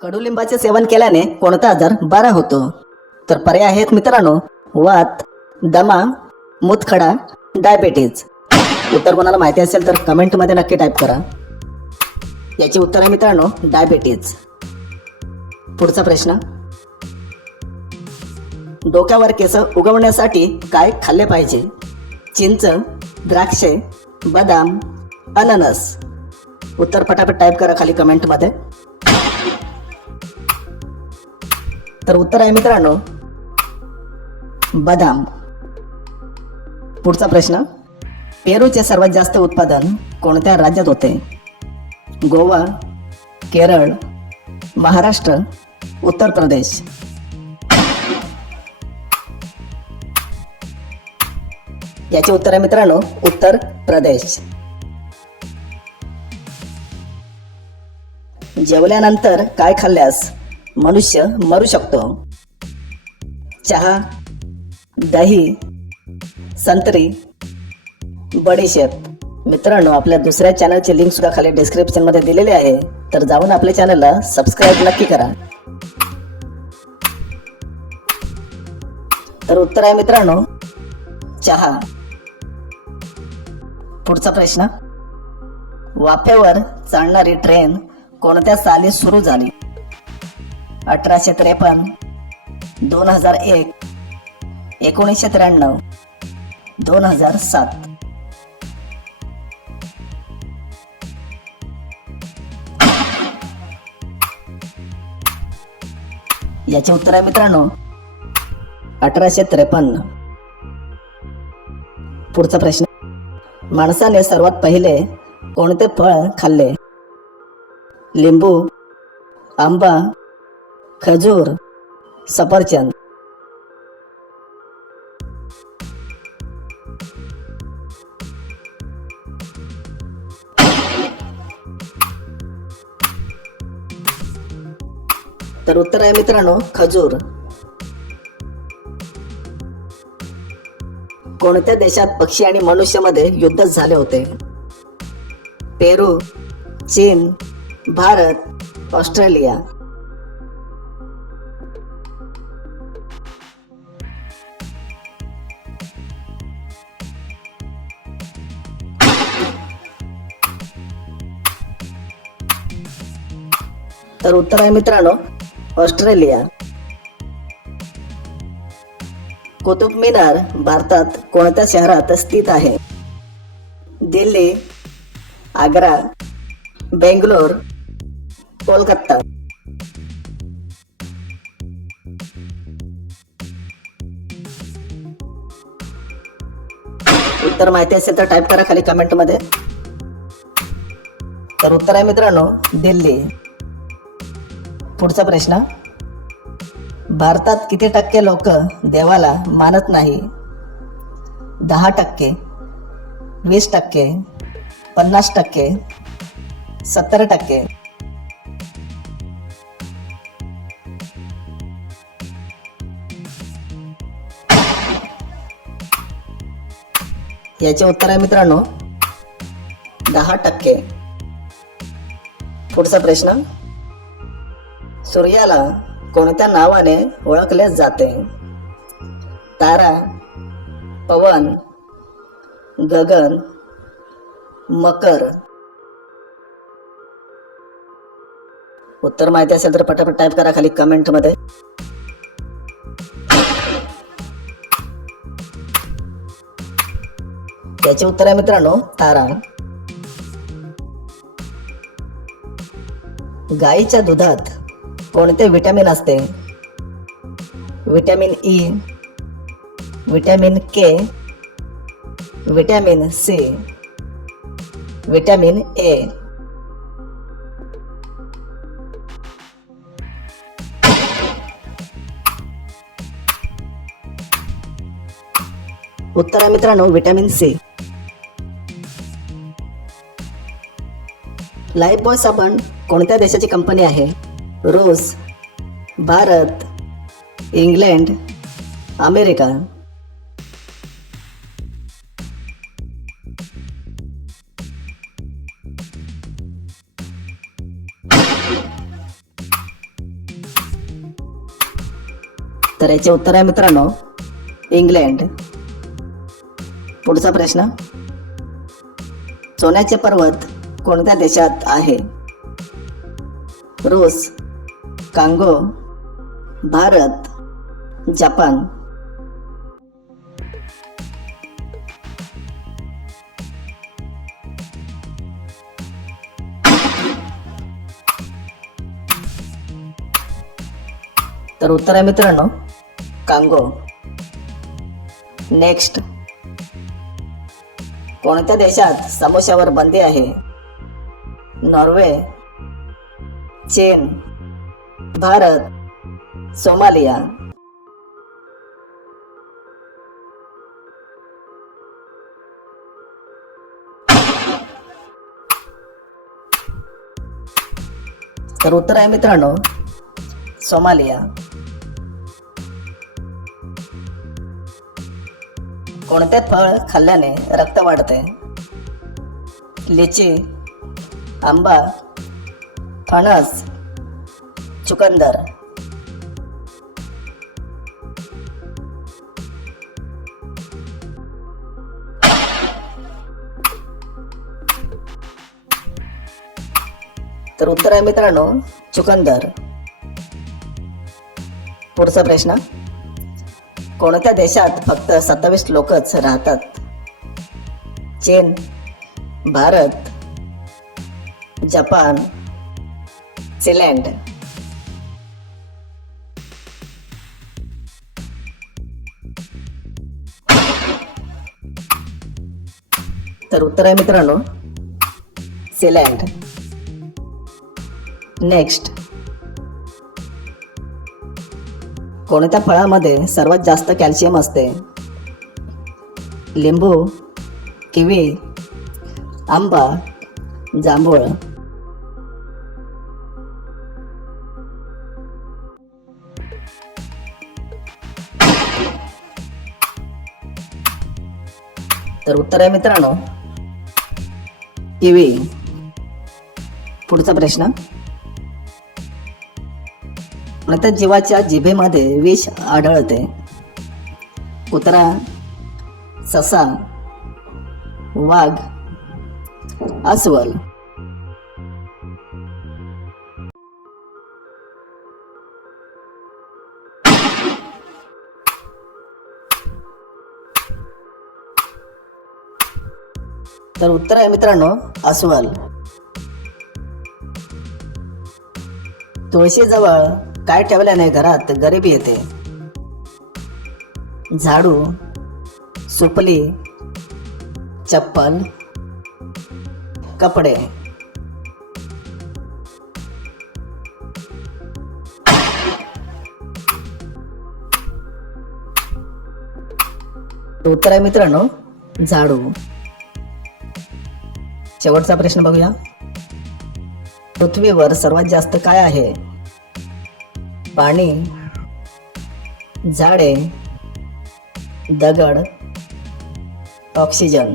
कडुलिंबाचे सेवन केल्याने कोणता आजार बरा होतो? तर पर्याय आहेत मित्रांनो, वात, दमा, मूतखडा, डायबेटीज. उत्तर कोणाला माहिती असेल तर कमेंटमध्ये नक्की टाईप करा. याचे उत्तर आहे मित्रांनो, डायबेटीज. पुढचा प्रश्न, डोक्यावर केस उगवण्यासाठी काय खाल्ले पाहिजे? चिंच, द्राक्षे, बदाम, अननस. उत्तर फटाफट टाईप करा खाली कमेंटमध्ये. तर उत्तर आहे मित्रांनो, बदाम. पुढचा प्रश्न, पेरूचे सर्वात जास्त उत्पादन कोणत्या राज्यात होते? गोवा, केरळ, महाराष्ट्र, उत्तर प्रदेश. याचे उत्तर आहे मित्रांनो, उत्तर प्रदेश. जेवल्यानंतर काय खाल्ल्यास मनुष्य मरू शकतो? चहा, दही, संत्री, बडीशेप. मित्रांनो, आपल्या दुसऱ्या चॅनलची लिंक सुद्धा खाली डिस्क्रिप्शनमध्ये दिलेली आहे, तर जाऊन आपल्या चॅनलला सबस्क्राईब नक्की करा. तर उत्तर आहे मित्रांनो, चहा. पुढचा प्रश्न, वाफेवर चालणारी ट्रेन कोणत्या साली सुरू झाली? 1853, 2001, 1993, 2007. याचे उत्तर आहे मित्रांनो, 1853. पुढचा प्रश्न, माणसाने सर्वात पहिले कोणते फळ खाल्ले? लिंबू, आंबा, खजूर, सफरचंद. तर उत्तर आहे मित्रांनो, खजूर. कोणत्या देशात पक्षी आणि मनुष्यामध्ये युद्ध झाले होते? पेरू, चीन, भारत, ऑस्ट्रेलिया. तर उत्तर आहे मित्रांनो, ऑस्ट्रेलिया. कुतुब मिनार भारतात कोणत्या शहरात स्थित आहे? दिल्ली, आग्रा, बेंगलोर, कोलकाता. उत्तर माहिती असेल तर टाईप करा खाली कमेंटमध्ये. तर उत्तर आहे मित्रांनो, दिल्ली. पुढचा प्रश्न, भारतात किती टक्के लोक देवाला मानत नाही? 10%, 20%, 50%, 70%. याचे उत्तर आहे मित्रांनो, 10%. पुढचा प्रश्न, सूर्याला कोणत्या नावाने ओळखले जाते? तारा, पवन, गगन, मकर. उत्तर माहिती असेल तर पटापट टाईप करा खाली कमेंटमध्ये. याचे उत्तर आहे मित्रांनो, तारा. गाईच्या दुधात कोणते विटॅमिन असते? Vitamin E, vitamin K, vitamin C, vitamin A. उत्तर आहे मित्रांनो, विटॅमिन सी. लाईफबॉय साबण कोणत्या देशाची कंपनी आहे? रूस, भारत, इंग्लंड, अमेरिका. तर याचे उत्तर आहे मित्रांनो इंग्लंड. पुढचा प्रश्न, सोन्याचे पर्वत कोणत्या देशात आहे? रूस, कांगो, भारत, जपान. तर उत्तर आहे मित्रांनो कांगो. नेक्स्ट, कोणत्या देशात समोश्यावर बंदी आहे? नॉर्वे, चीन, भारत, सोमालिया. तर उत्तर आहे मित्रांनो सोमालिया. कोणते फळ खाल्ल्याने रक्त वाढते? लिची, आंबा, फणस, चुकंदर. तर उत्तर आहे मित्रांनो चुकंदर. पुढचा प्रश्न, कोणत्या देशात फक्त 27 लोकच राहतात? चीन, भारत, जपान, फिनलँड. तर उत्तर आहे मित्रांनो फिनलँड. नेक्स्ट, कोणत्या फळामध्ये सर्वात जास्त कॅल्शियम असते? लिंबू, किवी, आंबा, जांभूळ. तर उत्तर आहे मित्रांनो किवी. पुढचा प्रश्न, कोणत्या जीवाच्या जिभेमध्ये विष आढळते? कुत्रा, ससा, वाघ, अस्वल. तर उत्तर आहे मित्रांनो अस्वल. तुळशीजवळ काय ठेवल्याने घरात गरिबी येते? झाडू, सुपली, चप्पल, कपडे. उत्तर आहे मित्रांनो झाडू. शेवटचा प्रश्न बघूया. पृथ्वीवर सर्वात जास्त काय आहे? पाणी, झाडे, दगड, ऑक्सिजन.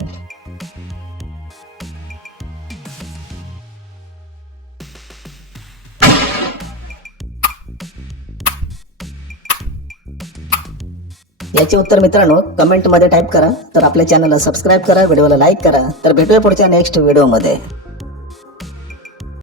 याचे उत्तर मित्रांनो कमेंटमध्ये टाईप करा. तर आपल्या चॅनलला सबस्क्राईब करा, व्हिडिओला लाईक करा. तर भेटूया पुढच्या नेक्स्ट व्हिडिओमध्ये.